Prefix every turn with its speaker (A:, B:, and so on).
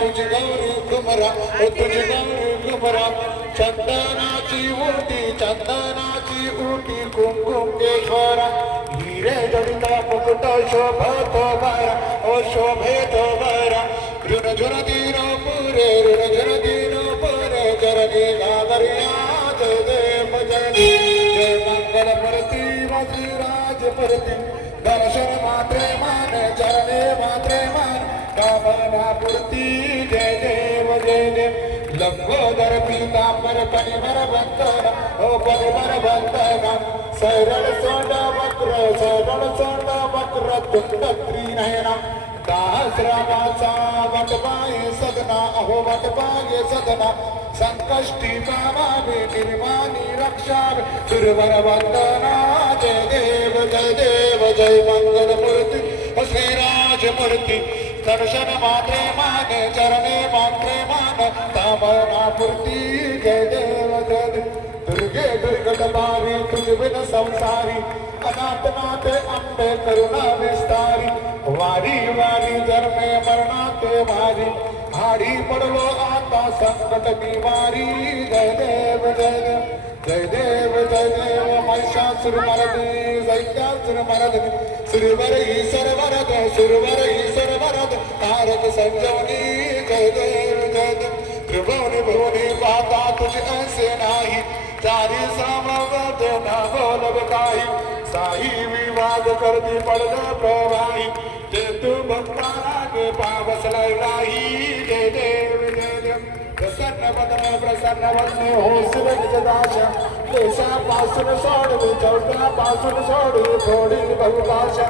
A: तुझी गौरी कुमरा ओ तुझी गौरी कुमरा चंदनाची उटी चंदनाची उटी कुंकुमेश्वरा हिरे जडिता मुकुट शोभत बरा ओ शोभेत बरा ऋण झुन दीन पुरे ऋण झुन दीन पुरे जरगे गादरिया जय देव जय देव जय मंगल मूर्ती वजीराज मूर्ती दर्शन मात्रे मान चरणे मात्रे मान कामना जय देव जय देव. लंबोदर पीतांबर परिवर बंधन ओ परिमर बंधन सरळ सोंड वक्र सरळ सोंड वक्र तुंड त्रिनयना दासरामाचा वटपाय सदना अहो वटपाय सदना संकष्टी पावावे निर्माणी रक्षावे सुरवर वंदना जय देव जय देव जय मंगल मूर्ती श्रीराज मूर्ती दर्शन मात्रे मान, चरणे मात्रे मान तामना पूर्ती, जय देव जय दुर्गे बारी तुझ बिन संसारी अनाथ नाथ अंबे करुणा विस्तारी। वारी वारी जन्मे मरणाते भारी भारी पडलो आता संकट निवारी जय देव, जय जय देव जय देव महिषासुर मरदी दैत्यासुर मरदी सुरवर ईश्वर वरद सुरवर तारक संजवनी जय देव जय देव त्रिभुवनी भुवनी पाहता तुझे ऐसे नाही चारी सामवत न बोलव काही साई विवाद करती पडद प्रवाही ते तू भक्ताना गे पावसलाय नाही जय देव जय देव प्रसन्न वदन प्रसन्न वदने हो शिव दाशा देशापासून सोडवी चौकापासून सोडवी थोडी बहुभाषा